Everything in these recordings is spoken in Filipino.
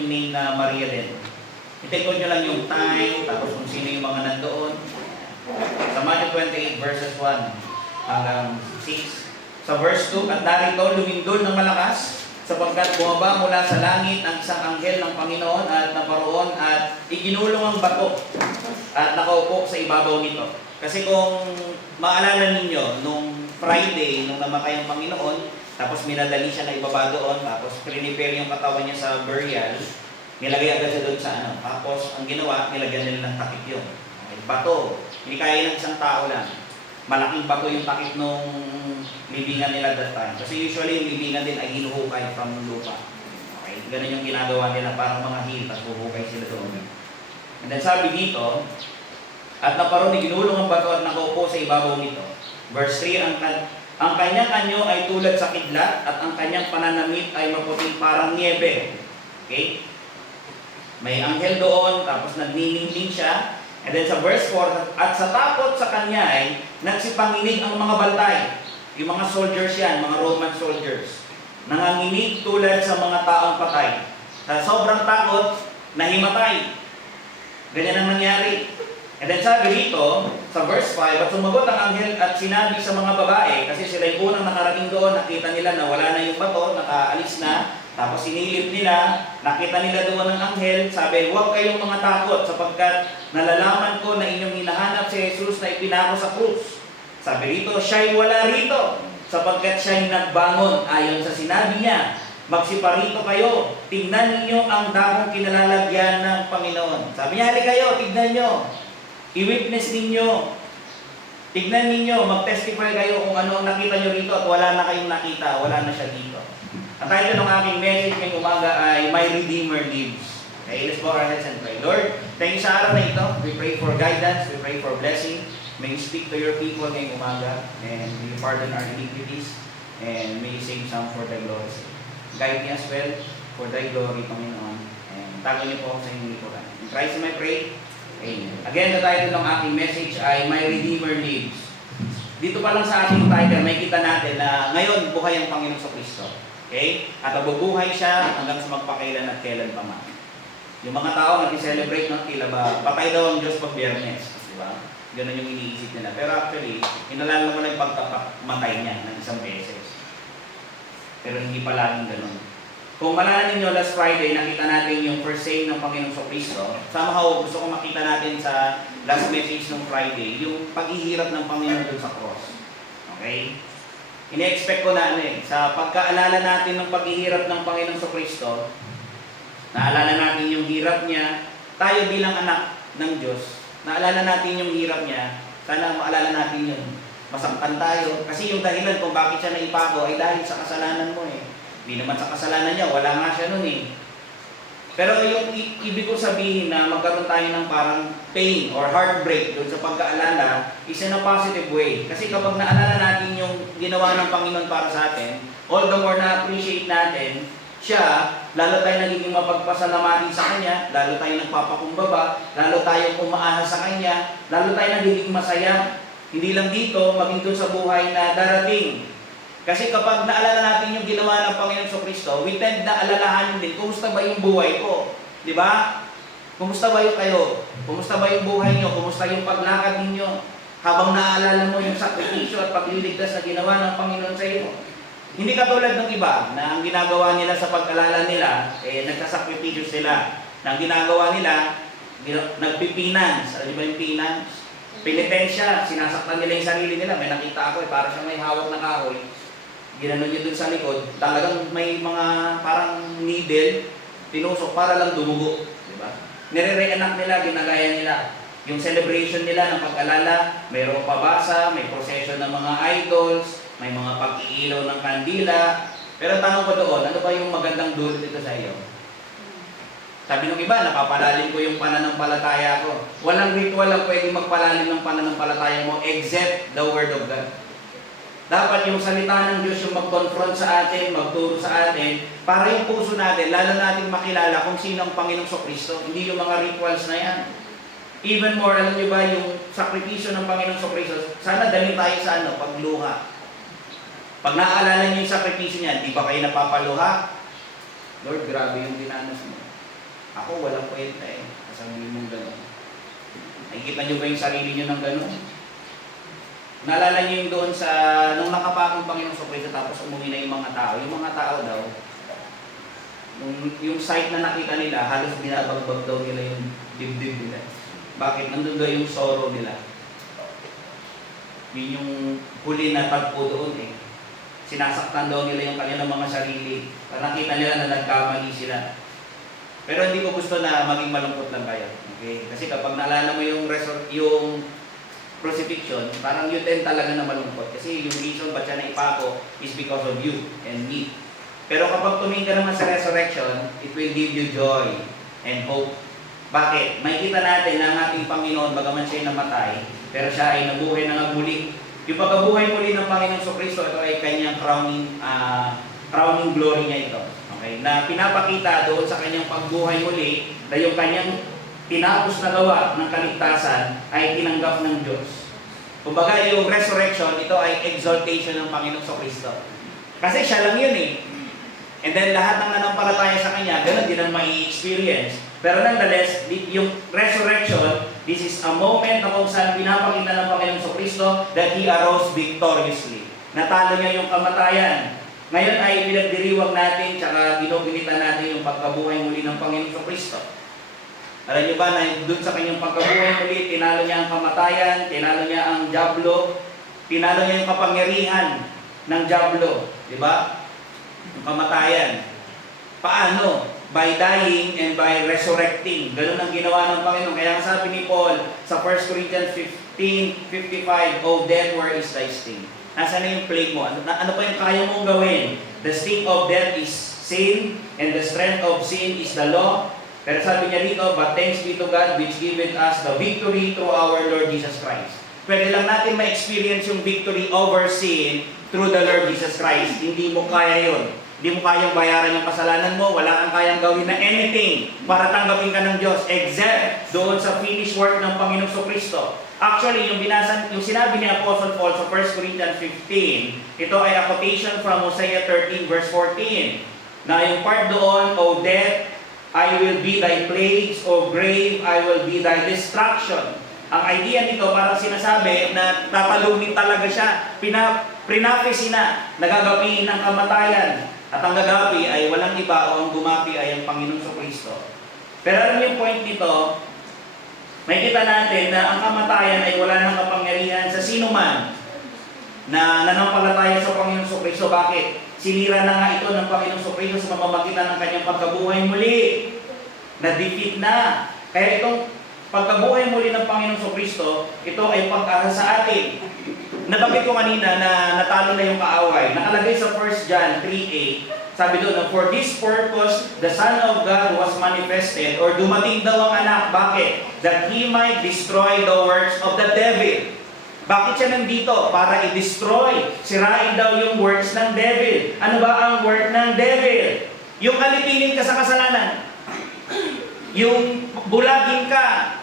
yung name na Maria din. I-take nyo lang yung time, tapos kung sino yung mga nandoon. Sa Matthew 28 verses 1 hanggang 6. Sa verse 2, at narito lumindol ng malakas, sapagkat bumaba mula sa langit ang isang anghel ng Panginoon at naparoon at iginulong ang bato at nakaupo sa ibabaw nito. Kasi kung maalala ninyo, nung Friday, nung namatay ang Panginoon, tapos minadali siya na ibaba doon, tapos prepare yung katawan niya sa burial, nilagay agad siya doon sa ano. Tapos ang ginawa, nilagyan nila ng takip yun. Okay, bato. Hindi kaya ng isang tao lang. Malaking bato yung takip nung libingan nila that time. Kasi usually yung libingan din ay hinuhukay from lupa. Okay, ganun yung ginagawa nila, parang mga hill, tapos huhukay sila doon. And then sabi dito, at naparoon ni ginulong ang bato at nakaupo sa ibabaw nito. Verse 3, ang kanyang anyo ay tulad sa kidlat at ang kanyang pananamit ay maputing parang niebe. Okay? May anghel doon, tapos nagniningning siya. And then sa verse 4, at sa takot sa kanya ay nagsipanginig ang mga bantay. Yung mga soldiers yan, mga Roman soldiers. Nanganginig tulad sa mga taong patay. Sa sobrang takot, nahimatay. Ganyan ang nangyari. And then sabi dito, sa verse 5, at sumagot ang anghel at sinabi sa mga babae, kasi sila yung unang nakarating doon, nakita nila na wala na yung bato, nakaalis na, tapos sinilip nila, nakita nila doon ang anghel, sabi, huwag kayong mga takot, sapagkat nalalaman ko na inyong hinahanap si Jesus na ipinako sa krus. Sabi rito, siya'y wala rito, sapagkat siya'y nagbangon, ayon sa sinabi niya. Magsiparito kayo, tignan ninyo ang dakong kinalalagyan ng Panginoon. Sabi niya, hali kayo, tignan nyo. I-witness ninyo, tignan ninyo, mag-testify kayo kung ano ang nakita nyo rito at wala na kayong nakita, wala na siya dito. Ang title ng aking message ngayong umaga ay My Redeemer Lives. Okay, let's bow our heads and pray. Lord, thank you sa araw na ito. We pray for guidance, we pray for blessing. May you speak to your people ngayong umaga and may you pardon our iniquities and may you save some for thy glory. Guide me as well for thy glory, Panginoon. And tago niyo po ako sa inyong lipunan. In Christ I pray. Amen. Again, the title ng aking message ay My Redeemer Lives. Dito pa lang sa ating title, may kita natin na ngayon buhay ang Panginoon sa Kristo. Okay? At mabubuhay siya hanggang sa magpakailan at kailan pa man. Yung mga tao nag-celebrate ng tila ba, patay daw ang Diyos pag Biyernes. Diba? Ganun yung iniisip nila. Pero actually, inalala mo lang yung pagkamatay niya ng isang beses. Pero hindi pa laging ganun. Kung malala ninyo, last Friday, nakita natin yung first saying ng Panginoon sa Kristo. Somehow, gusto ko makita natin sa last message ng Friday, yung paghihirap ng Panginoon dun sa cross. Okay? Ine-expect ko na sa pagkaalala natin ng paghihirap ng Panginoon sa Kristo, naalala natin yung hirap niya, tayo bilang anak ng Diyos, naalala natin yung hirap niya, sana maalala natin yun. Masaktan tayo, kasi yung dahilan kung bakit siya naipako ay dahil sa kasalanan mo eh. Hindi naman sa kasalanan niya, wala nga siya nun eh. Pero yung ibig ko sabihin na magkaroon tayo ng parang pain or heartbreak doon sa pagkaalala is in a positive way. Kasi kapag naalala natin yung ginawa ng Panginoon para sa atin, all the more na-appreciate natin siya, lalo tayo nagiging mapagpasalamati sa Kanya, lalo tayo nagpapakumbaba, lalo tayo umaasa sa Kanya, lalo tayo nagiging masaya. Hindi lang dito, maging doon sa buhay na darating. Kasi kapag naalala natin yung ginawa ng Panginoon sa Kristo, we tend na alalahanin din, kumusta ba yung buhay ko? Di ba? Kumusta ba yung kayo? Kumusta ba yung buhay nyo? Kumusta yung paglakad ninyo? Habang naaalala mo yung sakripisyo at pagliligtas na ginawa ng Panginoon sa iyo. Hindi katulad ng iba na ang ginagawa nila sa pag-alala nila, nagkasakripisyo sila. Na ang ginagawa nila, nagpipinance. Alam niyo ba yung pinance? Penitensya, sinasaktan nila yung sarili nila. May nakita ako, para siyang may hawak na kahoy. Ginanon nyo dun sa likod, talagang may mga parang needle, tinusok para lang dumugo. Diba? Nire-reenact nila, ginagaya nila. Yung celebration nila ng pag-alala, mayroong pabasa, may procession ng mga idols, may mga pag-iilaw ng kandila. Pero tanong ko doon, ano ba yung magandang dulot dito sa iyo? Sabi ng iba, napapalalim ko yung pananampalataya ko. Walang ritual ang pwedeng magpalalim ng pananampalataya mo except the Word of God. Dapat yung salita ng Diyos yung mag-confront sa atin, magturo sa atin, para yung puso natin, lalo natin makilala kung sino ang Panginoong Kristo. Hindi yung mga rituals na yan. Even more, alam niyo ba, yung sakripisyo ng Panginoong Kristo, sana dali tayo sa pagluha. Pag naaalala niyo yung sakripisyo niya, di ba kayo napapaluha? Lord, grabe yung dinanas mo. Ako, walang kwenta eh. Kasabihin mong gano'n. Nakikita nyo ba yung sarili nyo ng gano'n? Naalala nyo yung doon sa, nung nakapakong Panginoong Kristo tapos umuwi na yung mga tao. Yung mga tao daw, yung sight na nakita nila, halos binabagbag daw nila yung dibdib nila. Bakit? Nandun daw yung sorrow nila. Yun yung huli na tagpo doon eh. Sinasaktan daw nila yung kanilang mga sarili. Nakita nila na nagkamali sila. Pero hindi ko gusto na maging malungkot lang kayo. Okay? Kasi kapag naalala mo yung crucifixion, parang yun din talaga na malungkot. Kasi yung reason ba't siya naipako is because of you and me. Pero kapag tumingin ka naman sa resurrection, it will give you joy and hope. Bakit? Makikita natin na ang ating Panginoon, bagaman siya namatay, pero siya ay nabuhay na muli. Yung pagkabuhay muli ng Panginoong Kristo, ito ay kanyang crowning glory niya ito. Okay? Na pinapakita doon sa kanyang pagbuhay muli na yung kanyang tinapos na gawa ng kaligtasan ay tinanggap ng Diyos. Kumbaga yung resurrection, ito ay exaltation ng Panginoong Kristo. Kasi siya lang yun eh. And then lahat ng nanampalataya sa Kanya, ganun din ang mai-experience. Pero nonetheless, yung resurrection, this is a moment na kung saan pinapakita ng Panginoong Kristo that He arose victoriously. Natalo niya yung kamatayan. Ngayon ay pinagdiriwang natin, tsaka ginugunita natin yung pagkabuhay muli ng Panginoong Kristo. Alam niyo ba na doon sa kanyang pagkabuhay muli, tinalo niya ang kamatayan, tinalo niya ang dyablo, tinalo niya yung kapangyarihan ng dyablo. Di ba? Yung kamatayan. Paano? By dying and by resurrecting. Ganun ang ginawa ng Panginoon. Kaya sabi ni Paul sa 1 Corinthians 15:55, "O death, where is thy sting?" Nasaan na yung plague mo? Ano pa yung kaya mong gawin? The sting of death is sin, and the strength of sin is the law. Pero sabi niya dito, "But thanks be to God which giveth us the victory through our Lord Jesus Christ." Pwede lang natin ma-experience yung victory over sin through the Lord Jesus Christ. Hindi mo kaya yun. Hindi mo kayang bayaran yung kasalanan mo. Wala kang kayang gawin na anything para tanggapin ka ng Diyos except doon sa finished work ng Panginoong Kristo. Actually, yung sinabi ni Apostle Paul sa 1 Corinthians 15, ito ay a quotation from Hosea 13 verse 14. Na yung part doon, "O death, I will be thy plagues, O grave, I will be thy destruction." Ang idea nito parang sinasabi na tatalunin talaga siya. Pinaprophecy na nagagapiin ng kamatayan. At ang gagapi ay walang iba o ang gumapi ay ang Panginoong Kristo. Pero alam niyo yung point nito, makikita natin na ang kamatayan ay wala nang kapangyarihan sa sino man na nanampalataya sa Panginoong Kristo. Bakit? Sinira na nga ito ng Panginoong Kristo sa pamamagitan ng kanyang pagkabuhay muli. Na-defeat na. Kaya itong pagkabuhay muli ng Panginoong Kristo, ito ay pag-asa sa atin. Nabanggit ko kanina na natalo na yung kaaway. Nakalagay sa 1 John 3:8, sabi doon, "For this purpose, the Son of God was manifested," or dumating daw ang anak. Bakit? "That He might destroy the works of the devil." Bakit siya nandito? Para i-destroy. Sirain daw yung works ng devil. Ano ba ang work ng devil? Yung alipinin ka sa kasalanan. Yung bulagin ka.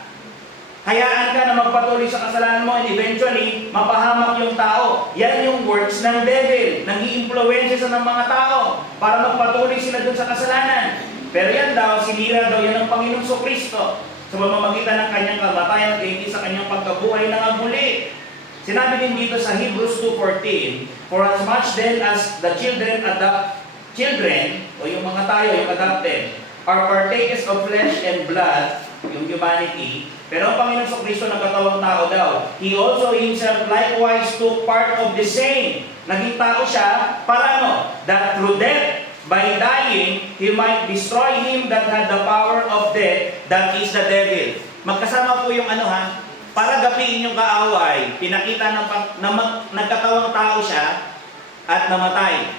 Hayaan ka na magpatuloy sa kasalanan mo and eventually, mapahamak yung tao. Yan yung works ng devil. Nang-i-influensya sa ng mga tao para magpatuloy sila dun sa kasalanan. Pero yan daw, sinira daw yan ng Panginoong Kristo sa pamamagitan ng kanyang kamatayan at hindi sa kanyang pagkabuhay na muli. Sinabi din dito sa Hebrews 2:14, "For as much then as the children, o yung mga tayo, yung adopted, are partakers of flesh and blood," yung humanity, pero ang Panginoong Kristo nagkatawang tao daw. "He also Himself likewise took part of the same." Naging tao siya, para ano? "That through death, by dying, He might destroy him that had the power of death, that is the devil." Magkasama po yung para gapiin yung kaaway, pinakita nagkatawang tao siya at namatay.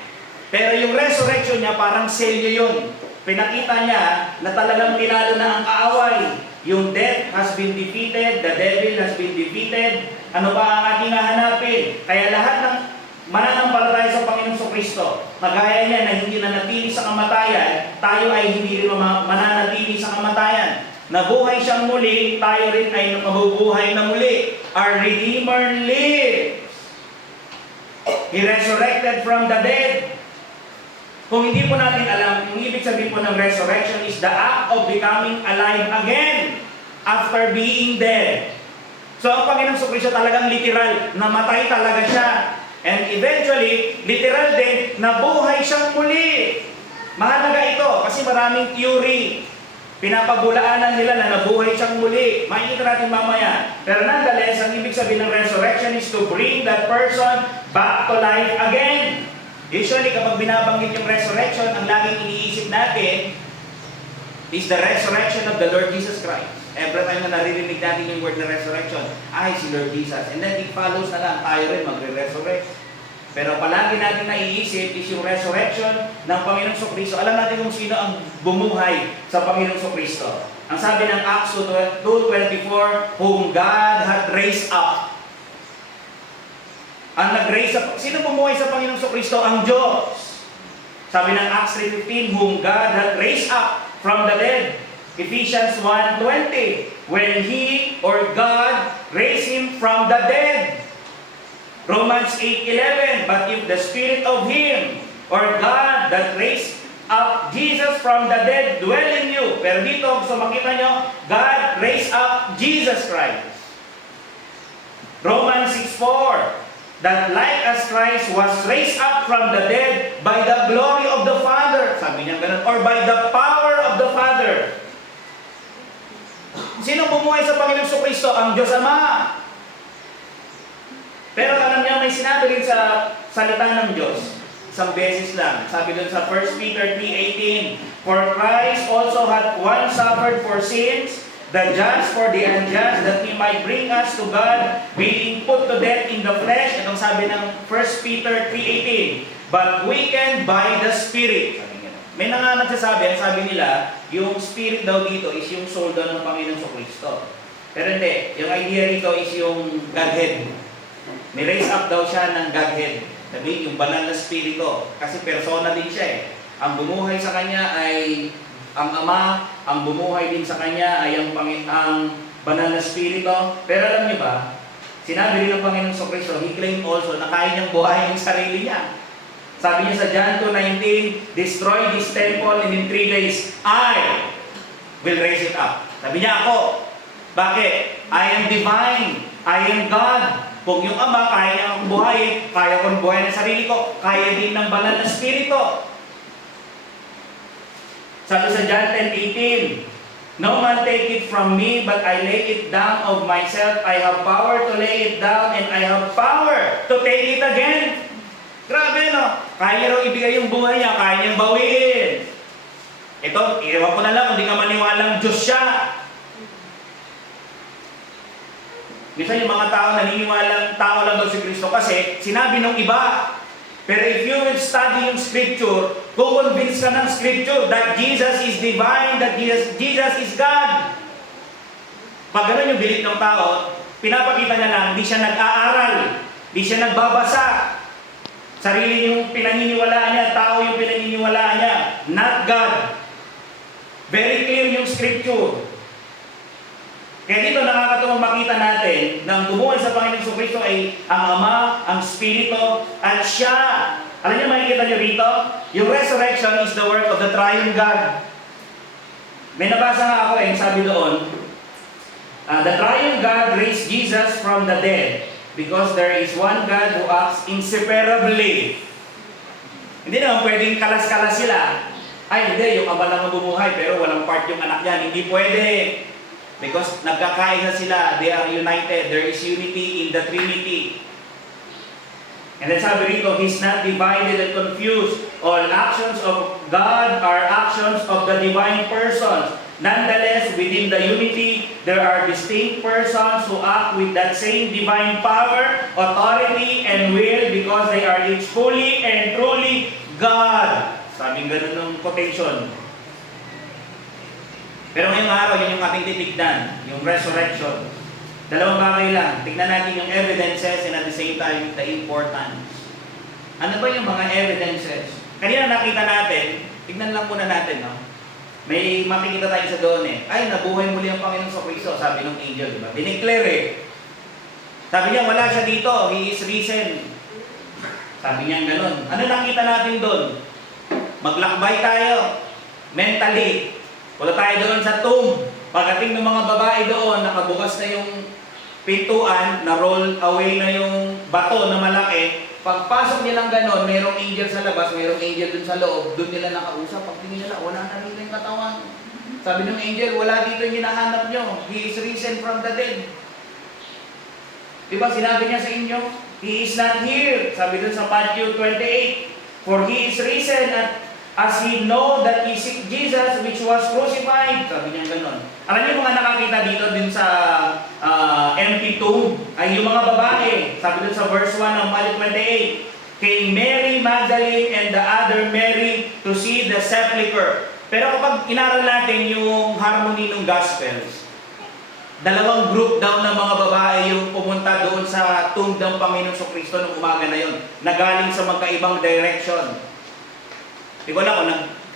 Pero yung resurrection niya, parang selyo yun. Pinakita niya na talagang tinalo na ang kaaway. Yung death has been defeated, the devil has been defeated. Ano ba ang ating hahanapin? Kaya lahat ng mananampalataya sa Panginoong Kristo, kagaya niya na hindi nanatili sa kamatayan, tayo ay hindi rin mananatili sa kamatayan. Nabuhay siyang muli, tayo rin ay mabubuhay na muli. Our Redeemer lives. He resurrected from the dead. Kung hindi po natin alam, yung ibig sabihin po ng resurrection is the act of becoming alive again after being dead. So ang Panginoong Kristo talagang literal, namatay talaga siya. And eventually, literal din, nabuhay siyang muli. Mahalaga ito kasi maraming theory. Pinapabulaanan nila na nabuhay siyang muli. Makikita natin mamaya. Pero nonetheless, ang ibig sabihin ng resurrection is to bring that person back to life again. Usually, kapag binabanggit yung resurrection, ang laging iniisip natin is the resurrection of the Lord Jesus Christ. Every time na naririnig natin yung word na resurrection, ay si Lord Jesus. And then it follows na lang, tayo rin magre-resurrect. Pero palagi natin naiisip is yung resurrection ng Panginoong Kristo. Alam natin kung sino ang bumuhay sa Panginoong Kristo. Ang sabi ng Acts 2:24, whom God had raised up. Ang nag-raise up, sino bumuhay sa Panginoong Kristo? Ang Diyos. Sabi ng Acts 3:15, whom God had raised up from the dead. Ephesians 1:20, when He or God raised Him from the dead. Romans 8:11, but if the Spirit of Him or God that raised up Jesus from the dead dwell in you. Pero dito, gusto makita nyo, God raised up Jesus Christ. Romans 6:4, that like as Christ was raised up from the dead by the glory of the Father, sabi niya ganun, or by the power of the Father. Sino bumuhay sa Panginoong Kristo? Ang Diyos Ama. Pero alam niya, may sinabi rin sa salita ng Diyos, isang beses lang. Sabi dun sa 1 Peter 3:18, for Christ also hath once suffered for sins, the just for the unjust, that He might bring us to God, being put to death in the flesh. Itong sabi ng 1 Peter 3:18, but quickened by the Spirit. May nga nagsasabi, ang sabi nila, yung Spirit daw dito is yung soul daw ng Panginoong Kristo. Pero hindi, yung idea rito is yung Godhead. Ni-raise up daw siya ng Godhead. Sabi, yung banal na Spirito. Kasi persona din siya eh. Ang bumuhay sa Kanya ay ang Ama, ang bumuhay din sa Kanya ay ang banal na Spirito. Pero alam niyo ba, sinabi rin ng Panginoong Kristo, He claimed also na kaya niyang buhayin yung sarili niya. Sabi niya sa John 2:19, destroy this temple and in 3 days, I will raise it up. Sabi niya ako. Bakit? I am divine. I am God. Kung yung Ama, kaya niya akong buhayin, kaya kong buhayin ng sarili ko, kaya din ng banal na Spirito. Sabi sa John 10:18, no man take it from me, but I lay it down of myself. I have power to lay it down, and I have power to take it again. Grabe, no? Kaya niya raw ibigay yung buhay niya, kaya niyang bawiin. Ito, iwan ko na lang kung di ka maniwalang Diyos siya. Minsan yung mga tao naniniwalang tao lang daw si Kristo kasi sinabi nung iba. Pero if you will study yung Scripture, kukonvince ka ng Scripture that Jesus is divine, that Jesus is God. Pag gano'n yung belief ng tao, pinapakita niya lang, hindi siya nag-aaral, hindi siya nagbabasa. Sarili yung pinaniniwalaan niya, tao yung pinaniniwalaan niya, not God. Very clear yung Scripture. Kaya dito nakakatuwang makita natin na ang bumuhay sa Panginoong Kristo ay ang Ama, ang Espiritu, at Siya. Alam niyo, makikita niyo rito? Yung resurrection is the work of the triune God. May nabasa nga ako sabi doon, the triune God raised Jesus from the dead because there is one God who acts inseparably. Hindi naman pwedeng kalas-kalas sila. Ay, hindi, yung Ama lang ang bumuhay pero walang part yung anak niya. Hindi pwede. Because nagkakaisa sila, they are united, there is unity in the Trinity. And then sabi rito, He's not divided and confused. All actions of God are actions of the divine persons. Nonetheless, within the unity, there are distinct persons who act with that same divine power, authority, and will because they are each fully and truly God. Sabi ganun ng quotation. Pero ngayong araw, yun yung ating titignan, yung resurrection. Dalawang bagay lang. Tignan natin yung evidences and at the same time, the importance. Ano ba yung mga evidences? Kanina nakita natin, tignan lang muna natin, no? May makikita tayo sa doon ay, nabuhay muli ang Panginoon Kristo, sabi ng angel, di ba? Dineclare Sabi niya, wala siya dito, He is risen. Sabi niya ganun. Ano nakita natin doon? maglakbay tayo. Mentally. Wala tayo doon sa tomb. Pagdating ng mga babae doon, nakabukas na yung pintuan, na-roll away na yung bato na malaki. Pagpasok nilang ganon, mayroong angel sa labas, mayroong angel dun sa loob, dun nila nakausap. Pagtingin nila, wala na rito yung katawan. Sabi ng angel, wala dito yung hinahanap nyo. He is risen from the dead. Diba sinabi niya sa inyo? He is not here. Sabi dun sa Matthew 28. For he is risen as he know that he seek Jesus which was crucified. Sabi niya ganon. Alam niyo mga nakakita dito din sa empty tomb ay yung mga babae. Sabi dun sa verse 1 ng Matthew 28. Came Mary Magdalene and the other Mary to see the sepulchre. Pero kapag inaral natin yung harmony ng Gospels, dalawang group daw ng mga babae yung pumunta doon sa tomb ng Panginoon Kristo nung umaga na yon, na galing sa magkaibang direction. Hindi ko alam kung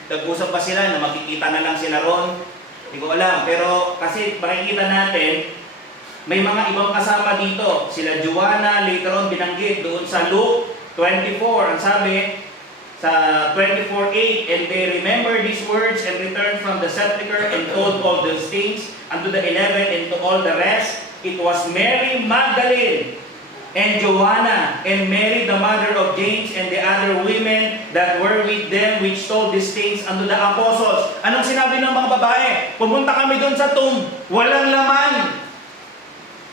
nag-usap pa sila na makikita na lang sila ron. Hindi ko alam. Pero kasi makikita natin, may mga ibang kasama dito. Sila Joanna, later on binanggit doon sa Luke 24. Ang sabi sa 24:8, and they remember these words and returned from the sepulchre and told all those things unto the 11 and to all the rest. It was Mary Magdalene and Joanna, and Mary the mother of James, and the other women that were with them, which told these things unto the apostles. Anong sinabi ng mga babae? Pumunta kami doon sa tomb, walang laman.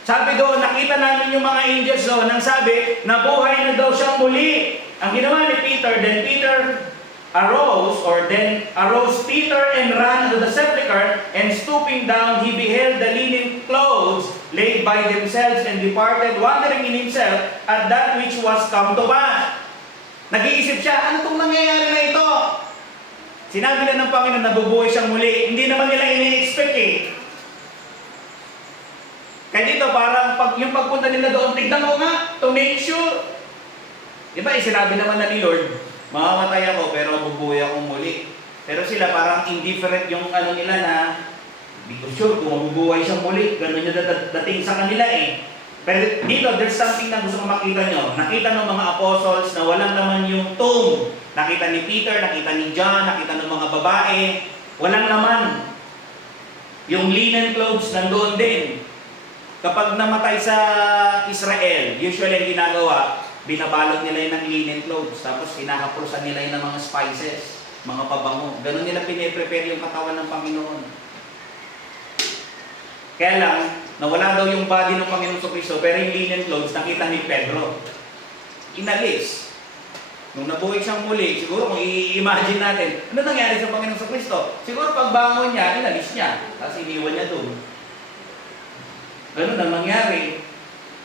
Sabi doon, nakita namin yung mga angels doon, nang sabi, nabuhay na daw siyang muli. Ang ginawa ni Peter, then arose Peter and ran to the sepulchre, and stooping down, he beheld the linen clothes laid by themselves, and departed, wondering in himself at that which was come to pass. Nag-iisip siya, ano itong nangyayari na ito? Sinabi na ng Panginoon, nabubuhay siyang muli. Hindi naman nila ini-expect eh. Kaya dito, parang yung pagpunta nila doon, tignan mo nga, to make sure. Diba, sinabi naman na ni Lord, mamamatay ako pero bubuhay akong muli. Pero sila parang indifferent yung ano nila na, hindi ko sure kung mabubuhay siyang muli. Ganun yung dating sa kanila eh. Pero dito, there's something na gusto kong makita nyo. Nakita ng mga apostles na walang naman yung tomb. Nakita ni Peter, nakita ni John, nakita ng mga babae. Walang naman. Yung linen clothes nandoon din. Kapag namatay sa Israel, usually ang ginagawa, binabalot nila yun ng linen clothes, tapos hinahaprosan nila yun ng mga spices, mga pabango. Ganun nila piniprepare yung katawan ng Panginoon. Kaya lang, nawala daw yung body ng Panginoon Kristo, pero yung linen clothes, nakita ni Pedro. Inalis. Nung nabuhay siyang muli, siguro kung i-imagine natin, ano nangyari sa Panginoon Kristo? Siguro pagbangon niya, inalis niya, tapos iniwan niya doon. Ganun ang nangyari.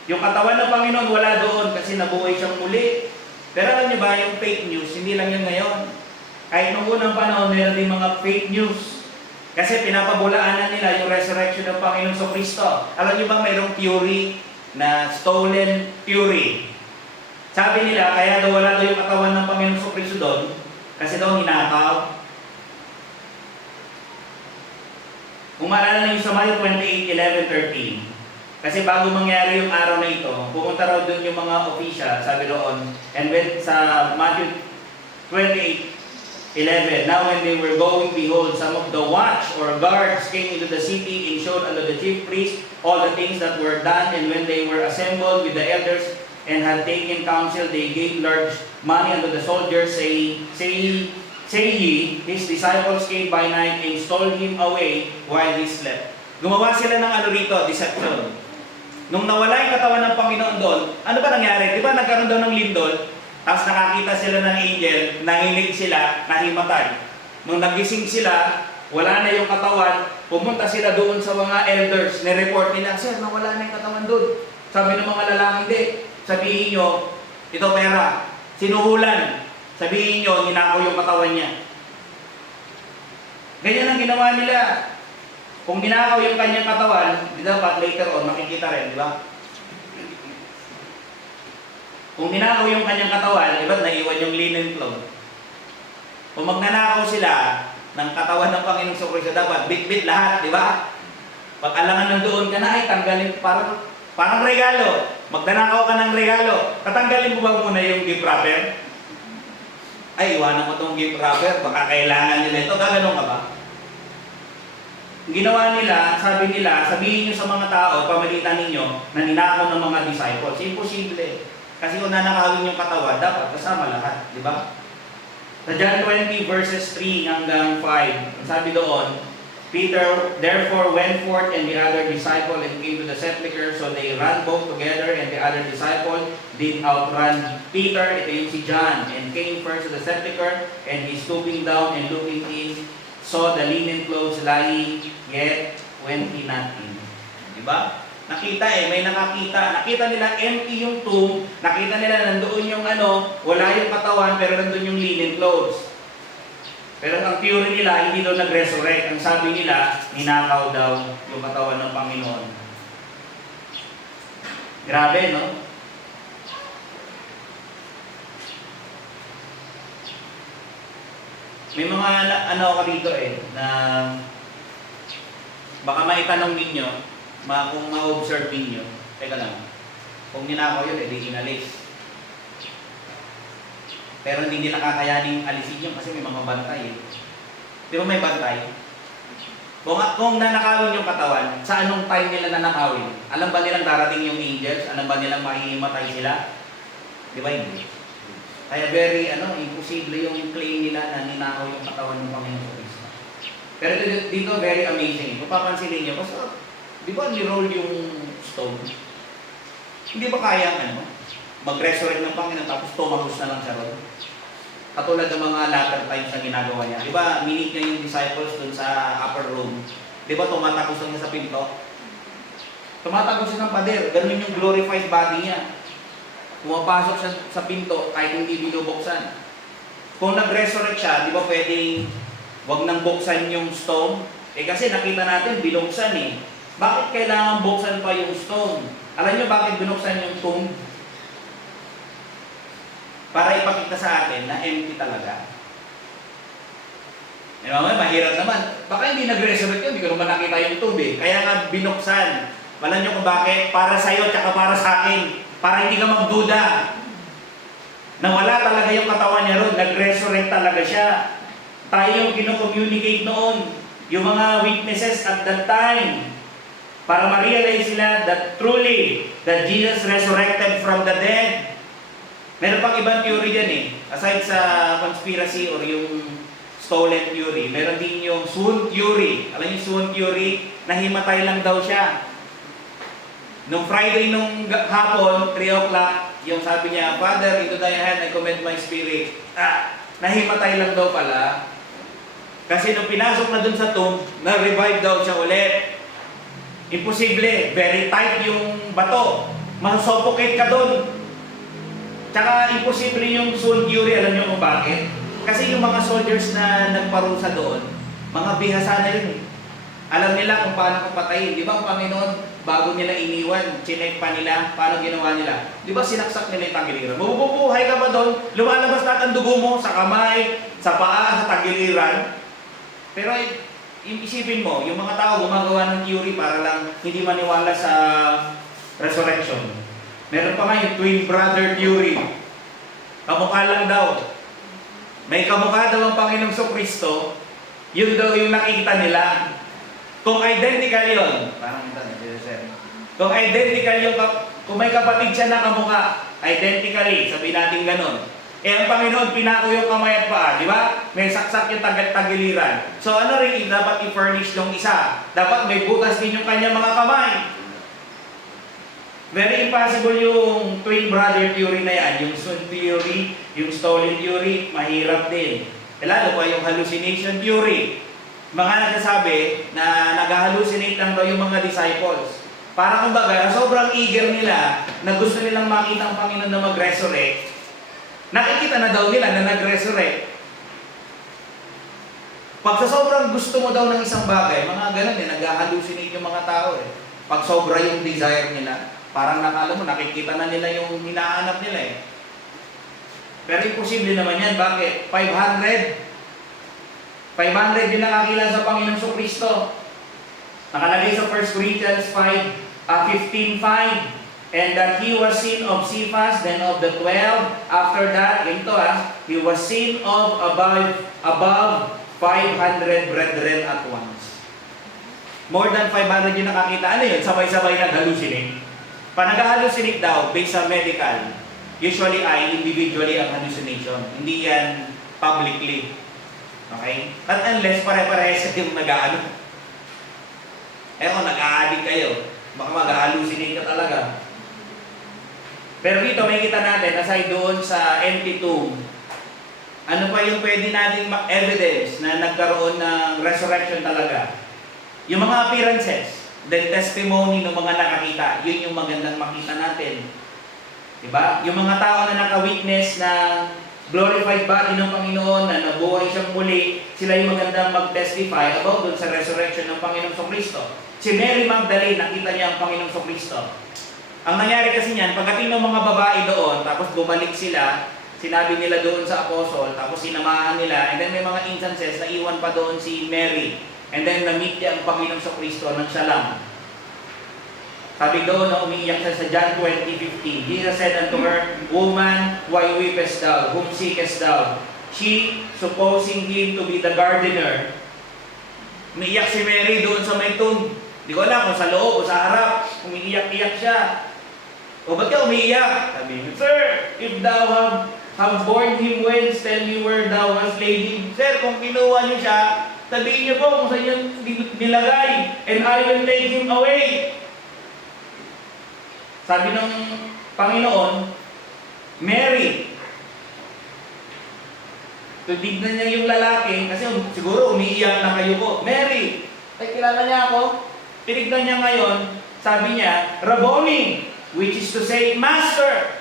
Yung katawan ng Panginoon wala doon kasi nabuhay siyang muli. Pero alam niyo ba, yung fake news, hindi lang yun ngayon. Kahit nung unang panahon, meron din mga fake news. Kasi pinapabulaanan nila yung resurrection ng Panginoon Kristo. Alam niyo ba, mayroong theory na stolen theory. Sabi nila, kaya daw wala daw yung katawan ng Panginoon Kristo doon kasi daw hinakaw. Kung maalala niyo sa Matthew 28:11-13, kasi bago mangyari yung araw na ito, pumunta raw doon yung mga official, sabi doon, and when sa Matthew 28:11, now when they were going, behold, some of the watch or guards came into the city and showed unto the chief priests all the things that were done, and when they were assembled with the elders and had taken counsel, they gave large money unto the soldiers, say ye, his disciples came by night and stole him away while he slept. Gumawa sila ng ano rito, deception. Nung nawala yung katawan ng Panginoon doon, ano ba nangyari? Di ba nagkaroon daw ng lindol? Tapos nakakita sila ng angel, nanginig sila, nahimatay. Nung nagising sila, wala na yung katawan, pumunta sila doon sa mga elders, nireport nila, sir, nawala na yung katawan doon. Sabi ng mga lalaki, hindi. Sabihin nyo, ito pera, sinuhulan. Sabihin nyo, ninakaw yung katawan niya. Ganyan ang ginawa nila. Kung ninakaw yung kanyang katawan, di dapat later on makikita rin, di ba? Kung ninakaw yung kanyang katawan, di ba naiwan yung linen cloth? Kung magnanakaw sila ng katawan ng Panginoong Kristo, dapat bit-bit lahat, di ba? Pag alangan nandoon ka na, ay tanggalin, parang regalo. Magnanakaw ka ng regalo. Tatanggalin mo ba muna yung gift wrapper? ay, iwanan ko tong gift wrapper, baka kailangan nila ito. Gaganon ka ba? Ang ginawa nila, sabi nila, sabihin nyo sa mga tao, pamalitan ninyo, na ninakaw ng mga disciples. Imposible. Kasi kung nanakawin yung katawan, dapat kasama lahat. Di ba? Sa John 20 verses 3 hanggang 5, sabi doon, Peter therefore went forth and the other disciple and came to the sepulchre, so they ran both together, and the other disciple did outrun Peter, ito yung si John, and came first to the sepulchre, and he stooping down and looking in, saw the linen clothes lying, yet went he not in. Diba? Nakita may nakakita. Nakita nila empty yung tomb, nakita nila nandoon yung wala yung katawan, pero nandoon yung linen clothes. Pero ang theory nila, hindi daw nag-resurrect. Ang sabi nila, ninakaw daw yung katawan ng Panginoon. Grabe, no? May mga ako dito na baka maitanong ninyo, kung ma-observe ninyo, teka lang, kung ninakaw yun, edi inalis. Pero hindi nila kakayaning alisin yun kasi may mga bantay. Di ba may bantay? Kung nanakawin yung katawan, sa anong time nila nanakawin? Alam ba nilang darating yung angels? Alam ba nilang mahihimatay sila? Di ba hindi? Kaya very, imposible yung claim nila na ninakaw yung katawan ng Panginoon Kristo. Pero dito very amazing. Kung papansinin nyo, basta, di ba ni-roll yung stone? Hindi ba kaya mag-resurrect ng Panginoon tapos tumahos na lang siya ron? Katulad ng mga latter times na ginagawa niya. Di ba, minit niya yung disciples dun sa upper room. Di ba, tumatagos lang niya sa pinto? Tumatagos siya ng pader. Ganun yung glorified body niya. Pumapasok siya sa pinto kahit hindi binubuksan. Kung nag-resurrect siya, di ba pwedeng wag nang buksan yung stone? Kasi nakita natin, binuksan Bakit kailangan buksan pa yung stone? Alam niyo bakit binuksan yung tomb? Para ipakita sa atin na empty talaga. Mahirap naman. Baka hindi nag-resurrect yun, hindi ko naman nakita yung tubig. Kaya nga binuksan. Alam niyo kung bakit? Para sa'yo, tsaka para sa akin. Para hindi ka magduda. Na wala talaga yung katawan niya ron. Nag-resurrect talaga siya. Tayo yung kino-communicate noon. Yung mga witnesses at that time. Para ma-realize sila that truly, that Jesus resurrected from the dead. Meron pang ibang theory dyan Aside sa conspiracy or yung stolen theory, meron din yung swoon theory. Alam yung swoon theory? Nahimatay lang daw siya. Nung Friday nung hapon, 3 o'clock, yung sabi niya, Father, into thy hand I commend my spirit. Nahimatay lang daw pala. Kasi nung pinasok na dun sa tomb, na-revive daw siya ulit. Imposible. Very tight yung bato. Masusuffocate ka dun. Tsaka imposible yung swoon theory, alam niyo kung bakit? Kasi yung mga soldiers na nagparusa doon, mga bihasa na rin Alam nila kung paano kung patayin. Di ba ang Panginoon, bago nila iniwan, chinek pa nila, paano ginawa nila? Di ba sinaksak nila yung tagiliran? Mabubuhay ka ba doon? Lumalabas lahat ang dugo mo sa kamay, sa paa, sa tagiliran. Pero isipin mo, yung mga tao gumagawa ng theory para lang hindi maniwala sa resurrection. Meron pa nga yung twin brother theory. Kamukha lang daw. May kamukha daw ang Panginoong Kristo, yun daw yung nakikita nila. Kung identical yun, parang kung identical yung, kung may kapatid siya na kamukha, identically, sabihin natin ganun. Ang Panginoon, pinako yung kamay at paa, di ba? May saksak yung tagiliran. So ano rin dapat i-furnish ng isa? Dapat may butas din yung kanyang mga kamay. Very impossible yung twin brother theory na yan. Yung swoon theory, yung stolen theory, mahirap din. Lalo pa yung hallucination theory. Mga nagsasabi na nag-hallucinate lang daw yung mga disciples. Para kumbaga, sobrang eager nila na gusto nilang makita ang Panginoon na mag-resurrect. Nakikita na daw nila na nag-resurrect. Pag sa sobrang gusto mo daw ng isang bagay, mga ganun nag-hallucinate yung mga tao Pag sobra yung desire nila, parang nakala mo, nakikita na nila yung hinahanap nila Pero imposible naman yan. Bakit? 500 yung nakakilala sa Panginoong Kristo. Nakalagay sa 1 Corinthians 15:5. And that he was seen of Cephas, then of the 12. After that, he was seen of above 500 brethren at once. More than 500 yung nakakita. Ano yun? Sabay-sabay nag-hallucinate. Pag nag-hallucinate daw, based sa medical, usually ay individually ang hallucination. Hindi yan publicly. Okay? Not unless pare-parehas yung nag-ano. Kung nag-a-addict kayo, baka mag-hallucinate ka talaga. Pero dito may kita natin, aside doon sa empty tomb, ano pa yung pwede nating evidence na nagkaroon ng resurrection talaga? Yung mga appearances, the testimony ng mga nakakita, yun yung magandang makita natin. Diba? Yung mga tao na naka-witness na glorified body ng Panginoon, na nabuhay siyang muli, sila yung magandang mag-testify about dun sa resurrection ng Panginoong Kristo. Si Mary Magdalene, nakita niya ang Panginoong Kristo. Ang nangyari kasi niyan, pagdating ng mga babae doon, tapos bumalik sila, sinabi nila doon sa apostol, tapos sinamahan nila, and then may mga instances na iwan pa doon si Mary, and then na-meet niya ang Panginoong Kristo nang siya lang. Sabi doon na umiiyak siya sa John 20:15. Jesus said unto her, Woman, why weepest thou? Whom seekest thou? She, supposing him to be the gardener, umiiyak si Mary doon sa may tomb. Di ko alam kung sa loob o sa harap, umiiyak-iyak siya. O ba't ka umiiyak? Sabi niya, Sir, if thou have borne him whence, tell me where thou hast laid him. Sir, kung kinuha niyo siya, sabihin niyo po kung saan niyo nilagay, and I will take him away. Sabi ng Panginoon, Mary. Tignan niya yung lalaki, kasi siguro umiiyak na kayo po. Mary, ay kilala niya ako. Tinignan niya ngayon, sabi niya, Rabboni, which is to say, Master.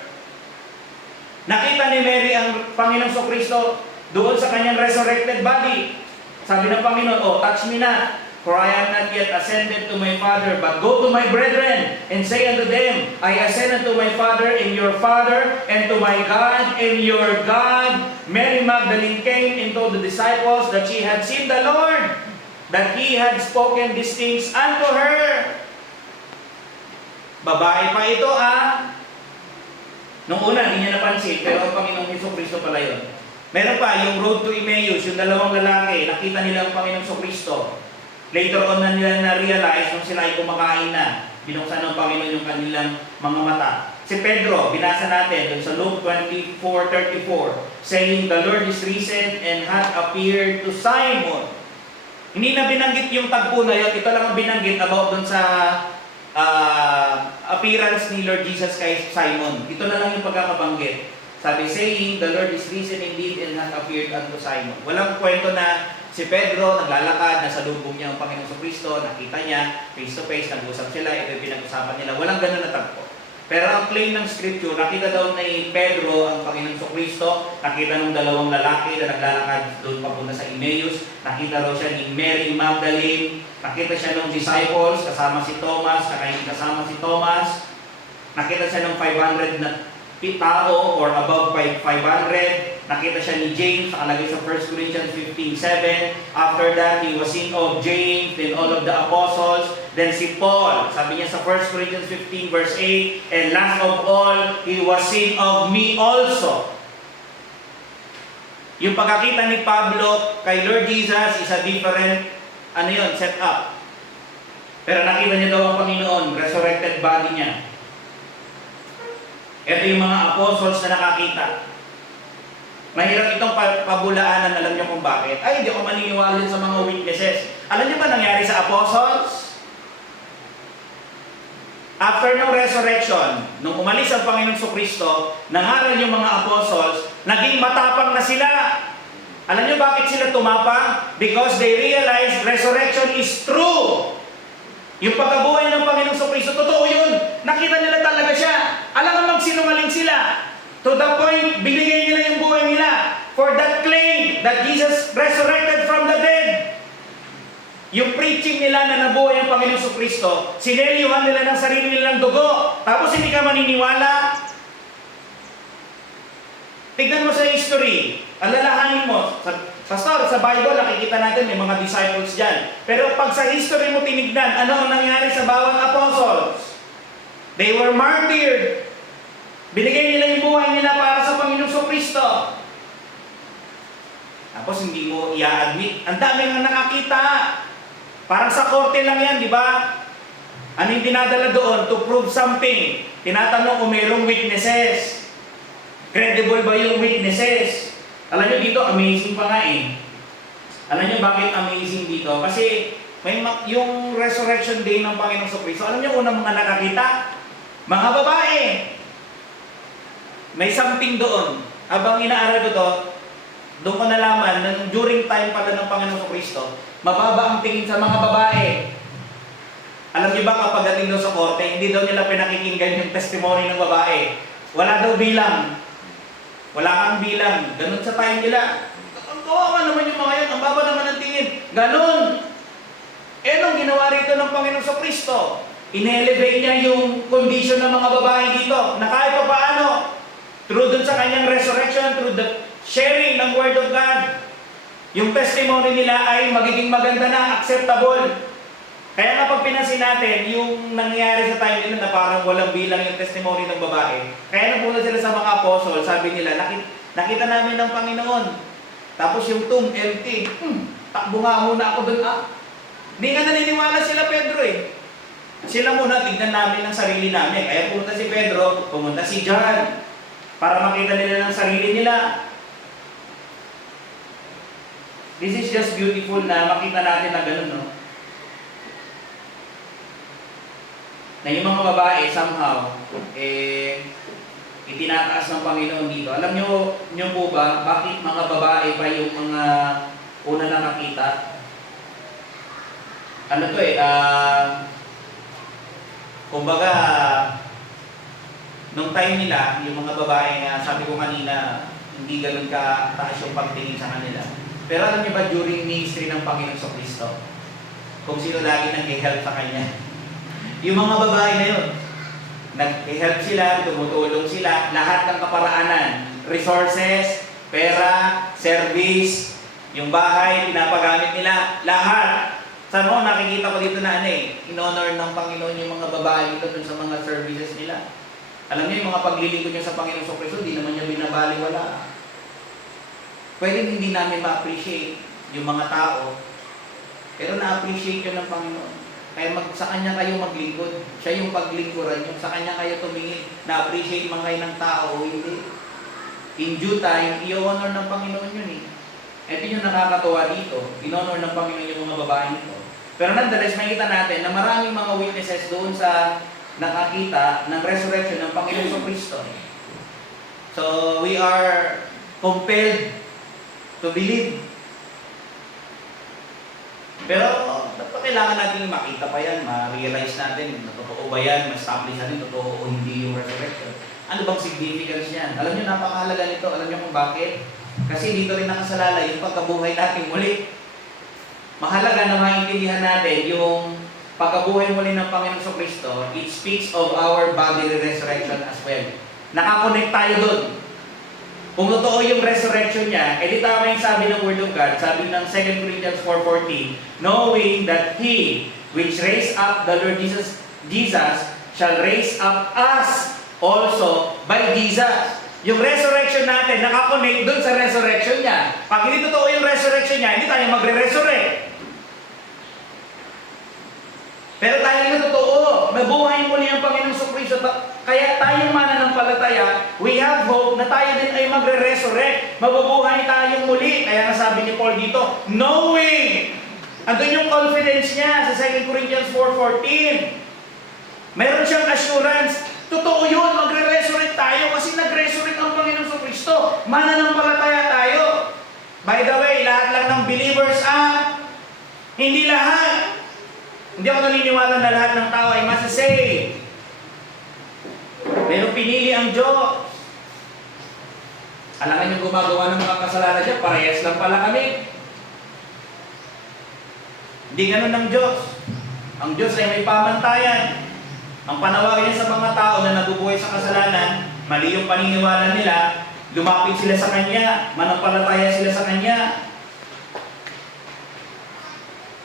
Nakita ni Mary ang Panginoong Kristo doon sa kanyang resurrected body. Sabi ng Panginoon, touch me not, for I am not yet ascended to my Father, but go to my brethren, and say unto them, I ascend unto my Father and your Father, and to my God and your God. Mary Magdalene came and told the disciples that she had seen the Lord, that He had spoken these things unto her. Babae pa ito Nung una, hindi niya napansin, pero ang Panginoong Kristo pala yun. Meron pa, yung road to Emmaus, yung dalawang lalaki, nakita nila ang Panginoong Kristo. Later on na nila na-realize nung sila ay kumakain na, binuksan ng Panginoon yung kanilang mga mata. Si Pedro, binasa natin dun sa Luke 24:34, saying, The Lord is risen and hath appeared to Simon. Hindi na binanggit yung tagpo na yun, ito lang ang binanggit about dun sa appearance ni Lord Jesus kay Simon. Ito na lang yung pagkakabanggit. Sabi, saying, the Lord is risen indeed and hath appeared unto Simon. Walang kwento na si Pedro naglalakad, nasa lubong niya ang Panginoong Kristo, nakita niya, face to face, nag-usap sila, ito yung pinag-usapan nila. Walang ganun na tagpo. Pero ang claim ng Scripture, nakita daw ni Pedro ang Panginoong Kristo, nakita ng dalawang lalaki na naglalakad doon papunta sa Emmaus, nakita raw siya ni Mary Magdalene, nakita siya ng disciples, kasama si Thomas, kakainin kasama si Thomas, nakita siya ng 500 na tao or above 500, nakita siya ni James, nakalagay sa 1 Corinthians 15:7. After that, he was seen of James, then all of the apostles, then si Paul, sabi niya sa 1 Corinthians 15 verse 8, and last of all, he was seen of me also. Yung pagkakita ni Pablo kay Lord Jesus is a different, set up. Pero nakita niya daw ang Panginoon, resurrected body niya. Ito yung mga apostles na nakakita. Mahirap itong pabulaanan, alam niyo kung bakit. Ay, hindi ako maniniwala sa mga witnesses. Alam niyo ba nangyari sa apostles? After ng resurrection, nung umalis ang Panginoong Kristo, nangaral yung mga apostles, naging matapang na sila. Alam niyo bakit sila tumapang? Because they realized resurrection is true. Yung pagkabuhay ng Panginoong Kristo, totoo yun. Nakita nila talaga siya. Alam mo magsinungaling sila. To the point, binigay nila yung buhay nila for that claim that Jesus resurrected from the dead. Yung preaching nila na nabuhay ang Panginoong Kristo, sinelyuhan nila ng sarili nilang dugo. Tapos hindi ka maniniwala. Tignan mo sa history. Alalahanin mo. Pastor, sa Bible, nakikita natin may mga disciples dyan. Pero pag sa history mo tinignan, ano ang nangyari sa bawat apostles? They were martyred. Binigay nila yung buhay nila para sa Panginoong Kristo. Tapos hindi mo i-admit. Ang dami nga nakakita. Parang sa korte lang yan, di ba? Ano yung dinadala doon? To prove something. Tinatanong kung mayroong witnesses. Credible ba yung witnesses? Alam nyo dito, amazing pa nga eh. Alam nyo bakit amazing dito? Kasi yung resurrection day ng Panginoong Kristo, alam nyo unang mga nakakita? Mga babae. May something doon. Habang inaaral ko to, doon ko nalaman na during time pala ng Panginoong Kristo, mababa ang tingin sa mga babae. Alam niyo ba kapag dating daw sa korte, hindi daw nila pinakikinggan yung testimony ng babae. Wala daw bilang. Wala kang bilang. Ganun sa time nila. Ang kawawa naman yung mga yun. Ang baba naman ang tingin. Ganun. Eh, nung ginawa rito ng Panginoong Kristo, in-elevate niya yung condition ng mga babae dito na kahit pa paano, through dun sa kanyang resurrection, through the sharing ng Word of God, yung testimony nila ay magiging maganda na, acceptable. Kaya nga pag pinansin natin, yung nangyayari sa time nila na parang walang bilang yung testimony ng babae, kaya nagpunta sila sa mga apostol, sabi nila, nakita namin ng Panginoon. Tapos yung tomb empty, takbo nga muna ako doon. Hindi nga naniniwala sila Pedro eh. Sila muna, tignan namin ang sarili namin. Kaya pumunta si Pedro, pumunta si John, para makita nila ng sarili nila. This is just beautiful na makita natin na ganun, no? Na yung mga babae somehow, itinataas ng Panginoon dito. Alam nyo po ba, bakit mga babae pa yung mga una nakakita? Ano to kumbaga, nung time nila, yung mga babae nga, sabi ko kanina, hindi ganun ka-taas yung pagtingin sa kanila. Pero alam niyo ba, during ministry ng Panginoon sa Kristo, kung sino lagi nag-help sa Kanya, yung mga babae na yun, nag-help sila, tumutulong sila, lahat ng kaparaanan, resources, pera, service, yung bahay, pinapagamit nila, lahat. Saan mo, nakikita ko dito na in-honor ng Panginoon yung mga babae dito dun sa mga services nila. Alam niyo, yung mga paglilingkod niya sa Panginoon sa Kristo, di naman niya binabaliwala. Pwede hindi namin ma-appreciate yung mga tao, pero na-appreciate yun ng Panginoon. Kaya sa Kanya kayo maglingkod. Siya yung paglingkuran nyo. Sa Kanya kayo tumingin. Na-appreciate man kayo ng tao o hindi. In due time, i-honor ng Panginoon yun eh. Ito yung nakakatuwa dito. In-honor ng Panginoon yung mga babae nito. Pero nonetheless, makikita natin na maraming mga witnesses doon sa nakakita ng resurrection ng Panginoon sa Kristo. So, we are compelled to believe. Pero, kailangan natin makita pa yan, ma-realize natin na totoo ba yan, ma-establish natin totoo o hindi yung resurrection. Ano bang significance yan? Alam nyo, napakahalaga nito. Alam nyo kung bakit? Kasi dito rin nakasalalay yung pagkabuhay natin muli. Mahalaga na maintindihan natin yung pagkabuhay muli ng Panginoon sa Kristo. It speaks of our bodily resurrection as well. Nakakonect tayo doon. Kung totoo yung resurrection niya, edi tama yung sabi ng Word of God, sabi ng 2 Corinthians 4:14, knowing that He which raised up the Lord Jesus shall raise up us also by Jesus. Yung resurrection natin, nakakonect dun sa resurrection niya. Pag hindi totoo yung resurrection niya, hindi tayo magre-resurrect. Pero tayo na totoo, mabuhay muli ang Panginoong Kristo. Kaya tayong mananampalataya, we have hope na tayo din ay magre-resurrect. Mabubuhay tayong muli. Kaya nasabi ni Paul dito, knowing. Andun yung confidence niya sa 2 Corinthians 4:14. Mayroon siyang assurance. Totoo yun, magre-resurrect tayo kasi nag-resurrect ang Panginoong Kristo. Mananampalataya tayo. By the way, lahat lang ng believers hindi lahat. Hindi ako naniniwala na lahat ng tao ay masasave. Pero pinili ang Diyos. Alam niyo gumagawa ng mga kasalanan dyan, parehas lang pala kami. Hindi ganun ng Diyos. Ang Diyos ay may pamantayan. Ang panawag niya sa mga tao na nabubuhay sa kasalanan, mali yung paniniwala nila, lumapit sila sa Kanya, manampalataya sila sa Kanya.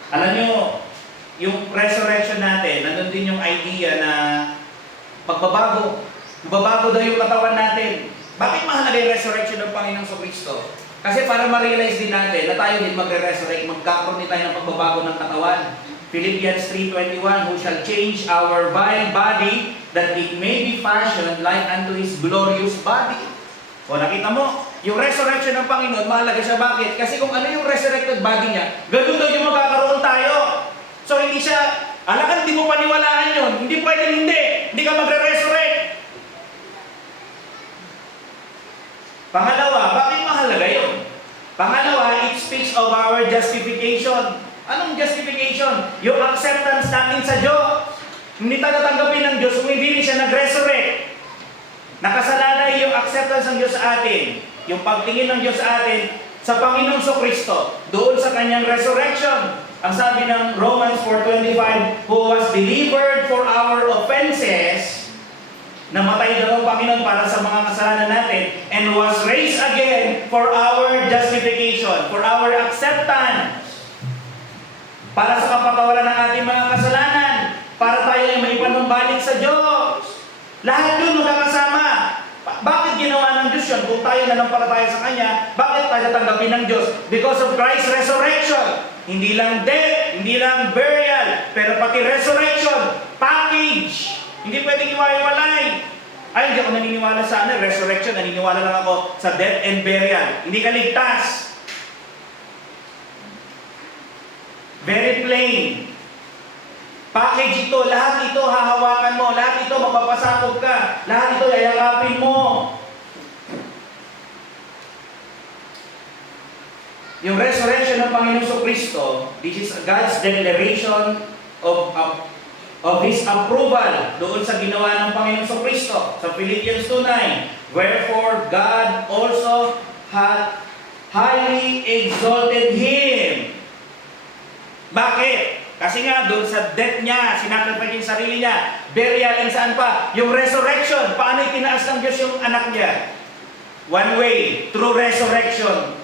Alam niyo, yung resurrection natin, nandun din yung idea na Pagbabago. Babago daw yung katawan natin. Bakit mahalaga yung resurrection ng Panginoong Kristo? Kasi para ma-realize din natin na tayo din magre-resurrect, magkakaroon din tayo ng pagbabago ng katawan. Philippians 3:21, who shall change our vile body, that it may be fashioned like unto His glorious body. O nakita mo, yung resurrection ng Panginoon, mahalaga siya. Bakit? Kasi kung ano yung resurrected body niya, ganun daw yung magkakaroon tayo. So hindi siya, alakan, hindi mo paniwalaan yun. Hindi pwedeng hindi ka magre-resurrect. Pangalawa, bakit mahalaga yun? Pangalawa, it speaks of our justification. Anong justification? Yung acceptance natin sa Diyos. Hindi tayo tanggapin ng Diyos kung hindi rin siya nag-resurrect. Nakasalalay yung acceptance ng Diyos sa atin. Yung pagtingin ng Diyos sa atin sa Panginoong Kristo doon sa kanyang resurrection. Ang sabi ng Romans 4:25, who was delivered for our offenses, namatay daw ang Panginoon para sa mga kasalanan natin, and was raised again for our justification, for our acceptance, para sa kapatawaran ng ating mga kasalanan, para tayo ay maipanumbalik sa Diyos. Lahat yun magkakasama. Bakit ginawa ng Diyos yun? Kung tayo nanampalataya sa Kanya, bakit tayo tatanggapin ng Diyos? Because of Christ's resurrection. Hindi lang death, hindi lang burial, pero pati resurrection, package. Hindi pwedeng iwaiwalay. Ay, hindi ako naniniwala sa resurrection. Naniniwala lang ako sa death and burial. Hindi ka ligtas. Very plain. Package ito. Lahat ito hahawakan mo. Lahat ito mapapasakop ka. Lahat ito yayakapin mo. Yung resurrection ng Panginoong Kristo, this is God's declaration of His approval doon sa ginawa ng Panginoong Kristo. Sa Philippians 2:9, wherefore God also hath highly exalted Him. Bakit? Kasi nga doon sa death niya, sinacrifice yung sarili niya, burial, and saan pa? Yung resurrection, paano itinaas ng Diyos yung anak niya? One way, through resurrection.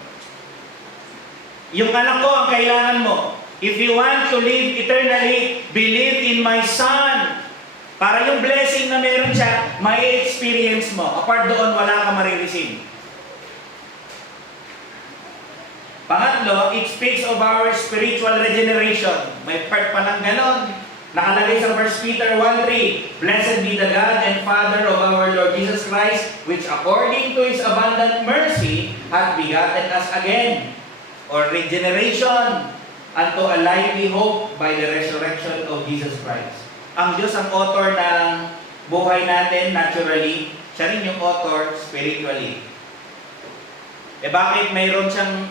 Yung anak ko ang kailangan mo. If you want to live eternally, believe in my Son. Para yung blessing na meron siya, may experience mo. Apart doon, wala ka marireceive. Pangatlo, it speaks of our spiritual regeneration. May part pa ng ganon. Nakalagay sa 1 Peter 1:3, blessed be the God and Father of our Lord Jesus Christ, which according to His abundant mercy hath begotten us again, or regeneration, unto a lively hope by the resurrection of Jesus Christ. Ang Diyos ang author ng buhay natin naturally, siya rin yung author spiritually. Eh bakit mayroon siyang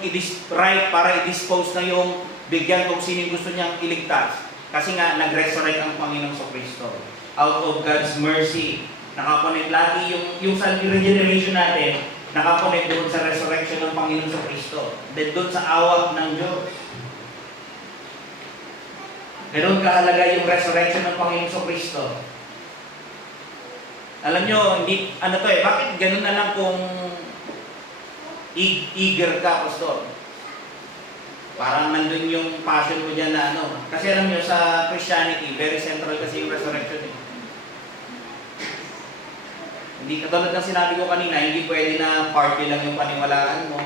right para i-dispose na yung bigyan kung sino gusto niyang iligtas? Kasi nga nag-resurrect ang Panginoong Kristo. Out of God's mercy, nakakonect lagi yung sa regeneration natin, nakakonect doon sa resurrection ng Panginoong Kristo. Then doon sa awat ng Diyos. Ganun kahalaga yung resurrection ng Panginoong Kristo. Alam nyo, hindi, bakit ganun na lang kung eager ka, Pastor? Parang nandun yung passion mo dyan na Kasi alam nyo, sa Christianity, very central kasi yung resurrection eh. Hindi katulad ng sinabi ko kanina, hindi pwede na party lang yung paniwalaan mo.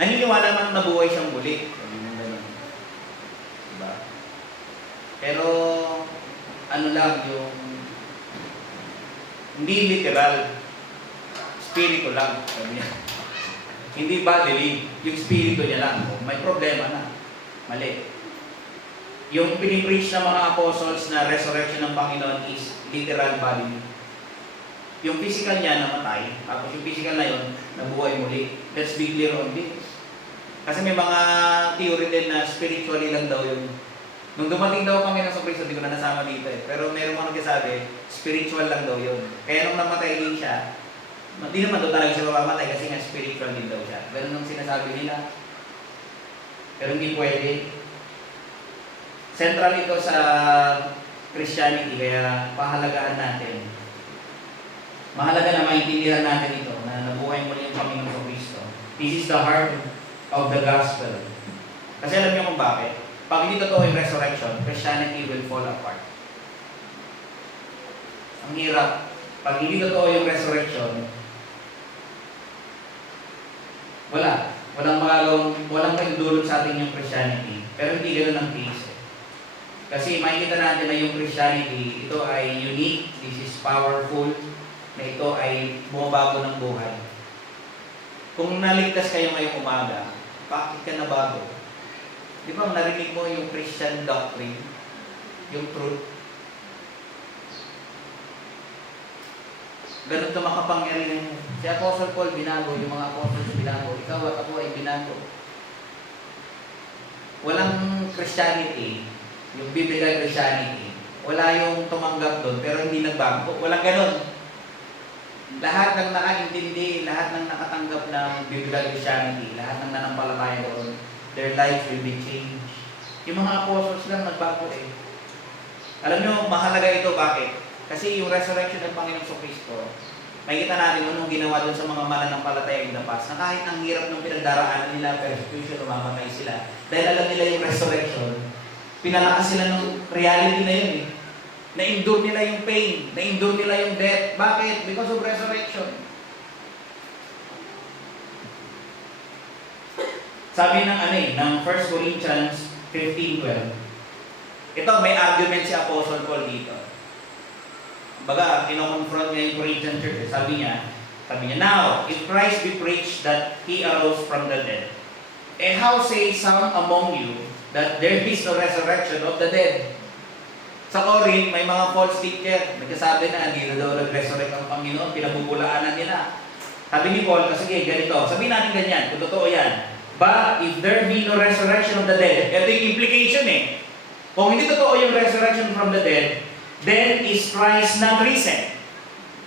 Naniniwala man nabuhay siyang muli. Diba? Pero, lang yung hindi literal. Spirito lang. Sabi niya. Hindi bodily. Yung spirito niya lang. May problema na. Mali. Yung pinipreach ng mga apostles na resurrection ng Panginoon is literal body. Yung physical niya namatay, tapos yung physical na yun, nabuhay muli. Let's be clear on this. Kasi may mga theory din na spiritually lang daw yun. Nung dumating daw kami ng Kristo, hindi ko na nasama dito eh. Pero meron mga nagsasabi, spiritual lang daw yun. Kaya nung namatay din siya, hindi naman daw talaga siya mamamatay kasi nga spiritual din daw siya. Ganun ang sinasabi nila. Pero hindi pwede. Central ito sa Christianity, kaya pahalagaan natin. Mahalaga na maintindihan natin ito, na nabuhay mo yung Panginoong Kristo. This is the heart of the gospel. Kasi alam niyo kung bakit? Pag hindi totoo yung resurrection, Christianity will fall apart. Ang hirap. Pag hindi totoo yung resurrection, walang maidulot sa atin yung Christianity. Pero hindi ganoon ang case. Kasi makikita natin na yung Christianity, ito ay unique, this is powerful, na ito ay bumabago ng buhay. Kung naligtas kayo ngayong umaga, bakit ka nabago? Di ba narinig mo yung Christian doctrine, yung truth? Ganun ka makapangyarihan. Si Apostle Paul binago, yung mga apostles binago, ikaw at ako ay binago. Walang Christianity, yung biblical Christianity, wala yung tumanggap doon pero hindi nagbago. Walang ganun. Lahat ng nakaintindi, lahat ng nakatanggap ng biblical Christianity, lahat ng nanampalataya doon, their lives will be changed. Yung mga apostles lang nagbago eh. Alam nyo, mahalaga ito. Bakit? Kasi yung resurrection ng Panginoong Kristo, makikita natin anong ginawa doon sa mga mananampalataya in the past, na kahit ang hirap ng pinagdaraanan nila, persecution, umamatay sila. Dahil alam nila yung resurrection, pinalakas sila ng reality na yun eh. Na-endure nila yung pain, na-endure nila yung death. Bakit? Because of resurrection. Sabi ng 1 Corinthians 15:12. Ito, may argument si Apostle Paul dito. Baga, kinoconfront niya yung Corinthian church. Sabi niya, now, if Christ be preached that He arose from the dead, how say some among you that there is no resurrection of the dead? Sa Corinth, may mga false teacher. Nagsasabi na, hindi na daw nag-resurrect ang Panginoon, pinabubulaanan nila. Sabi ni Paul, sige, ganito. Sabihin natin ganyan, kung totoo yan. But if there be no resurrection of the dead, ito yung implication eh. Kung hindi totoo yung resurrection from the dead, then is Christ not risen?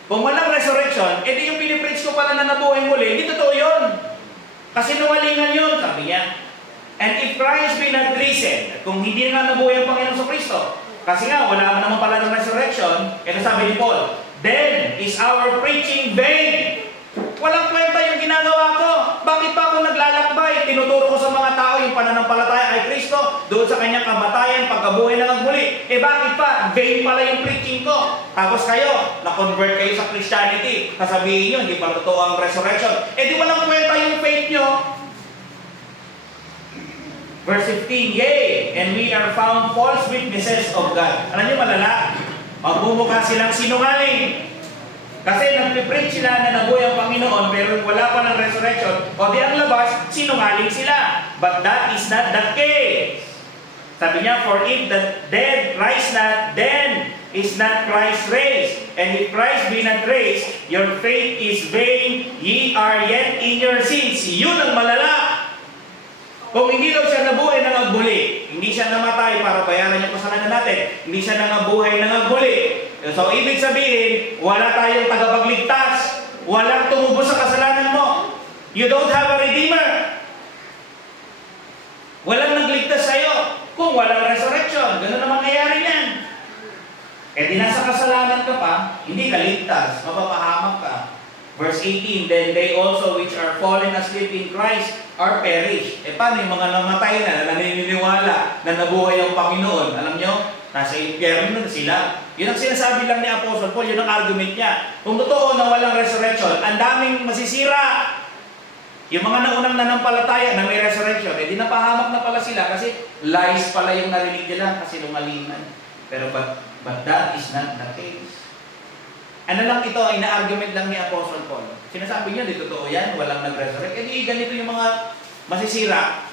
Kung walang resurrection, edi yung pinipreach ko pala na nabuhay muli, hindi totoo yun. Kasi nuwalingan yun, sabi niya. And if Christ be not risen, kung hindi nga nabuhay ang Panginoon Kristo, kasi nga wala naman pala ng resurrection, ito sabi ni Paul, then is our preaching vain. Walang kwenta yung ginagawa ko. Bakit pa ako naglalakbay? Tinuturo ko sa mga tao yung pananampalataya kay Kristo, doon sa kanyang kamatayan, pagkabuhay na nagmuli. Bakit pa? Vain pala yung preaching ko. Tapos kayo, na-convert kayo sa Christianity. Sasabihin nyo, hindi pa totoo ang resurrection. Di walang kwenta yung faith nyo. Verse 15, yea, and we are found false witnesses of God. Alam nyo malala? Magbumukha silang sinungaling. Kasi nagpipreach sila na nabuhay ang Panginoon pero wala pa ng resurrection. O di ang labas, sinungaling sila. But that is not the case. Sabi niya, for if the dead rise not, then is not Christ raised. And if Christ be not raised, your faith is vain, ye are yet in your sins. Yun ang malala. Kung hindi daw siya nabuhay na nagbuli, hindi siya namatay para bayaran yung kasalanan natin, hindi siya nangabuhay na nagbuli. So, ibig sabihin, wala tayong tagapagligtas. Walang tumubos sa kasalanan mo. You don't have a redeemer. Walang nagligtas sa'yo kung walang resurrection. Ganun ang mangyayari niyan. Di nasa kasalanan ka pa, hindi ka ligtas. Mapapahamak ka. Verse 18, then they also which are fallen asleep in Christ are perished. Paano yung mga namatay na naniniwala na nabuhay ang Panginoon? Alam nyo? Nasa impyerno na sila. Yun ang sinasabi lang ni Apostle Paul, yun ang argument niya. Kung totoo na walang resurrection, ang daming masisira. Yung mga naunang nanampalataya na may resurrection, di napahamak na pala sila kasi lies pala yung narinig nila kasi lungalingan. Pero but that is not the case. Ano lang ito, ina-argument lang ni Apostle Paul. Sinasabi niya, di totoo yan, walang nag-resurrect. Ganito yung mga masisira.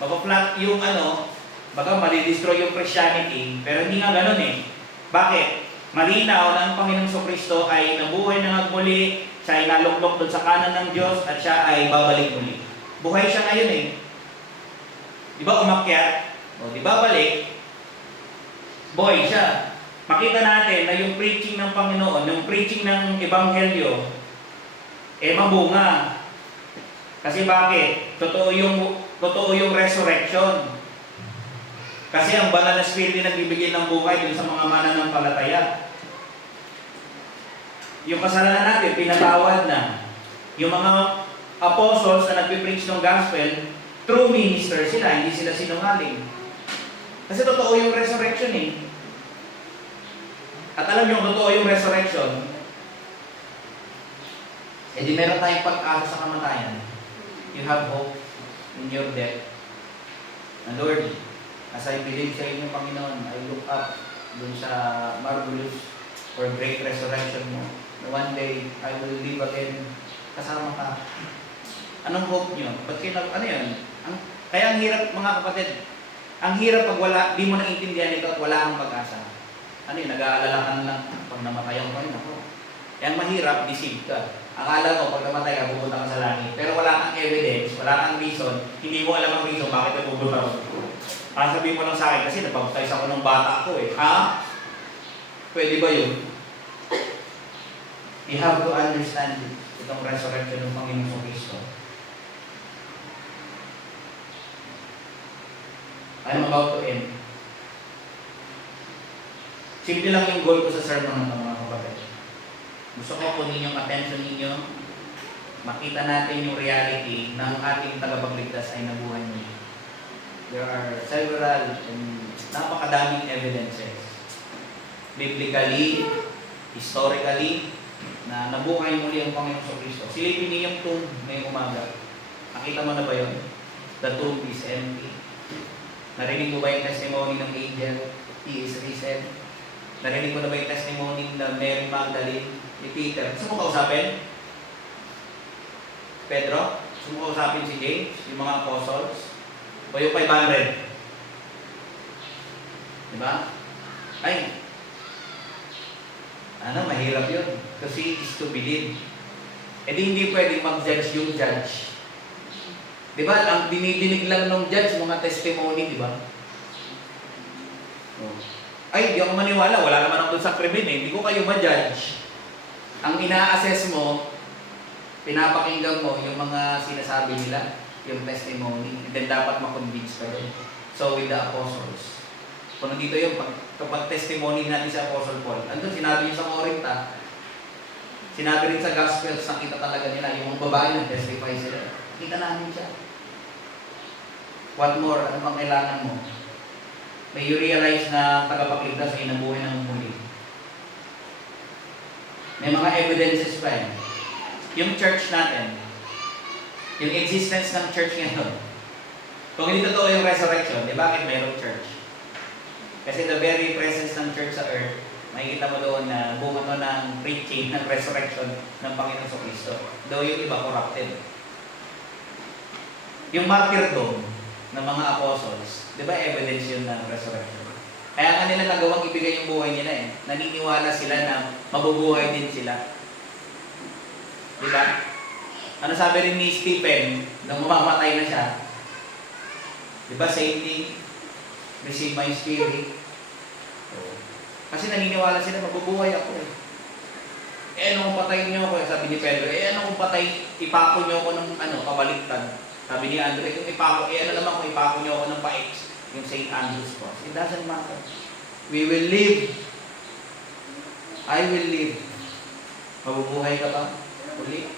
Mapaplat yung baka mali-destroy yung Christianity, pero hindi nga ganun eh. Bakit? Malinaw na ang Panginoong Kristo ay nabuhay na nagmuli, siya ay naluklok doon sa kanan ng Diyos, at siya ay babalik muli. Buhay siya ngayon eh. Di ba umakyat? O di ba balik? Buhay siya. Makita natin na yung preaching ng Panginoon, yung preaching ng Ebanghelyo, mabunga. Kasi bakit? Totoo yung resurrection. Kasi ang banal na Espiritu nagbibigay ng buhay dun sa mga mananampalataya. Yung kasalanan natin, pinatawad na. Yung mga apostles na nagpipreach ng gospel, true minister sila, hindi sila sinungaling. Kasi totoo yung resurrection eh. at alam niyo kung totoo yung resurrection, di meron tayong pag-asa sa kamatayan. You have hope in your death. And Lord, as I believe sa inyo, Panginoon, I look up dun sa marvelous or great resurrection mo. Na one day, I will live again kasama ka. Anong hope nyo? Ba't kayo, ano yan? Kaya ang hirap, mga kapatid, ang hirap pag wala, di mo naiintindihan ito at wala kang pag-asa. Ano yun, nag-aalala ka na lang, pag namatay ako kayo, ako. Kaya ang mahirap, deceive ka. Akala mo, pag namatay ka, pupunta ka sa langit. Pero wala kang evidence, wala kang reason, hindi mo alam ang reason bakit ka pupunta ko. Sabihin mo lang sa akin, kasi nabaptize ako ng bata ko eh. Ha? Pwede ba yun? You have to understand itong resurrection ng Panginoong Kristo. I'm about to end. Simple lang yung goal ko sa sermon ng mga kapatid. Gusto ko kunin yung attention ninyo, makita natin yung reality ng ating tagapagligtas ay nabuhay niya. There are several and napakadaming evidences. Biblically, historically, na nabuhay muli ang Panginoong Kristo. Silipin niyo yung tomb ngayong umaga. Nakita mo na ba yun? The tomb is empty. Narinig mo ba yung testimony ng angel? He is risen. Narinig mo na ba yung testimony ng Mary Magdalene, ni Peter? Gusto mo kausapin? Pedro? Gusto mo kausapin si James? Yung mga apostles? O yung 500? Diba? Ay, mahirap yun. Kasi is to believe. E di hindi pwedeng mag-judge yung judge. Diba? Ang dinidinig lang ng judge, mga testimony, diba? Ay, di ako maniwala. Wala naman ako dun sa krimen eh. Hindi ko kayo ma-judge. Ang ina-assess mo, pinapakinggan mo yung mga sinasabi nila, yung testimony, and then dapat ma-convince ka rin. So, with the apostles. Kung nandito yung kapag testimony natin sa Apostle Paul, andun sinabi niyo sa Corinta, sinabi rin sa Gospels, nakita talaga nila, yung mga babae nag-testify sila. Kita namin siya. What more? Ano pang kailangan mo? May you realize na tagapagligtas ay nabuhay ng muli. May mga evidences pa yan. Yung church natin, yung existence ng church ngayon, kung hindi totoo yung resurrection, di bakit mayroong church? Kasi the very presence ng church sa earth, makikita mo doon na bunga mo ng preaching, ng resurrection ng Panginoong Kristo. Though yung iba corrupted. Yung martyrdom ng mga apostles, di ba evidence yun ng resurrection? Kaya nga nila nagawang ibigay yung buhay nila eh. Naniniwala sila na mabubuhay din sila. Di ba? Ano sabi rin ni Stephen nung mamamatay na siya? Di ba same thing? Receive my spirit. Kasi naniniwala sila, mabubuhay ako eh. Ano kung patayin niyo ako? Sabi ni Pedro, ano kung patay, ipako niyo ako ng kabaliktad. Sabi ni Andre, kung ipako, ano naman kung ipako niyo ako ng pa-X, yung St. Andrew's Cross. It doesn't matter. We will live. I will live. Mabubuhay ka ba? Uli.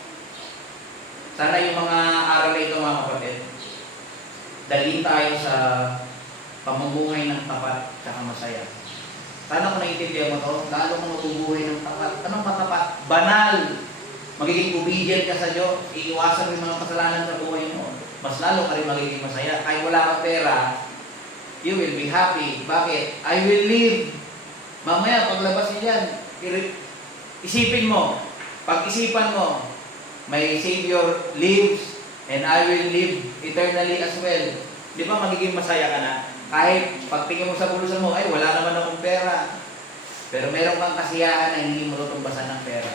Sana yung mga aral na ito, mga kapatid, dalhin tayo sa pamumuhay ng tapat at masaya. Sana kung naiintindihan mo ito, lalo kung mabubuhay ng tapat. Anong matapat? Banal. Magiging obedient ka sa Diyos. Iiwasan mo yung mga kasalanan sa buhay mo. Mas lalo ka rin magiging masaya. Kahit wala kang pera, you will be happy. Bakit? I will live. Mamaya, paglabas niyan, isipin mo, pag-isipan mo, my Savior lives and I will live eternally as well. Di ba magiging masaya ka na? Kahit pagtingin mo sa bulusan mo, ay wala naman akong pera. Pero meron kang kasiyahan na hindi mo tutumbasan ng pera.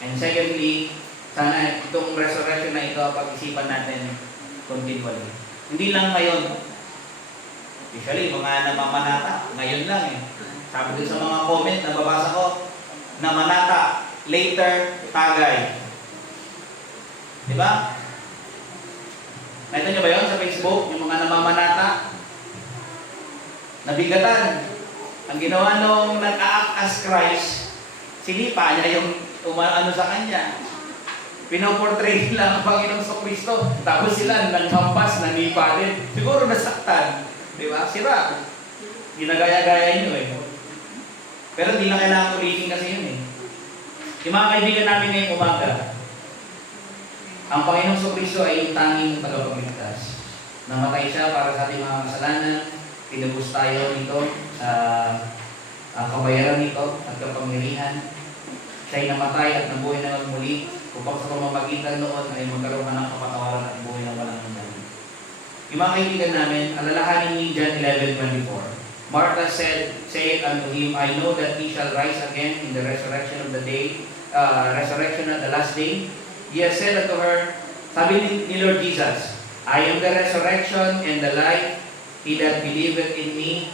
And secondly, sana itong resurrection na ito, pag-isipan natin continually. Hindi lang ngayon. Usually, mga namamanata, ngayon lang eh. Sabi ko sa mga comment na babasa ko, namanata, later, tagay. Di ba? Nakita nyo ba yun sa Facebook? Yung mga namamanata, nabigatan. Ang ginawa nung nag-act as Christ, sinipa niya yung umaano sa kanya. Pinoportray nila ang Panginoong Kristo. Tapos sila naghampas, nanipa din. Siguro nasaktan. Di ba? Sira. Ginagaya-gaya nyo eh. Pero hindi na kailangan ulitin kasi yun eh. Yung mga kaibigan namin ngayong umaga, ang Panginoong Kristo ay yung tanging tagapagligtas. Namatay siya para sa ating mga kasalanan, tinubos tayo nito sa kabayaran nito at kapangyarihan. Siya ay namatay at nabuhay na muli upang sa pamamagitan noon ay magkaroon ka ng kapatawaran at buhay na walang hanggan. Yung mga kaibigan namin, alalahanin ni John 11:24. Martha said unto him, I know that he shall rise again in the resurrection of the day, resurrection at the last day. He has said unto her, sabi ni Lord Jesus, I am the resurrection and the life. He that believeth in me,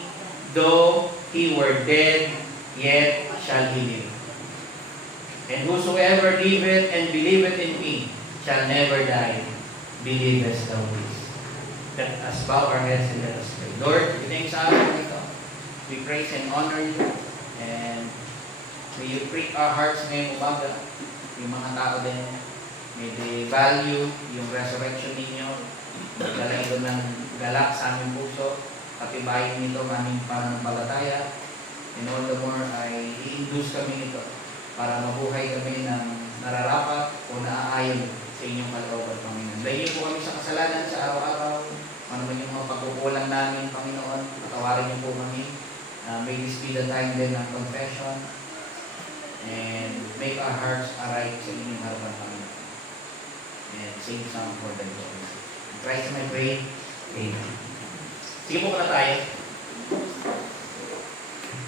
though he were dead, yet shall he live. And whosoever liveth and believeth in me shall never die. Believest thou this? Let us bow our heads and let us pray. Lord, we thank sa araw ito. We praise and honor you. And may you prick our hearts ngayong umaga. Yung mga tao din, may they value yung resurrection ninyo. Dala ito ng galak sa aming puso. Katibayin nito ang aming pananampalataya. And all the more ay i-induce kami nito para mabuhay kami ng nararapat o naaayon sa inyong kalooban, Panginoon. Dahil po kami sa kasalanan sa araw-araw. Ano man yung mga pagkukulang namin, Panginoon, patawarin niyo po kami. May this be the time din ng confession and make our hearts aright sa inyong harapan, Panginoon. And sing song for the Lord. In Christ I pray. Amen. Sige po muna tayo.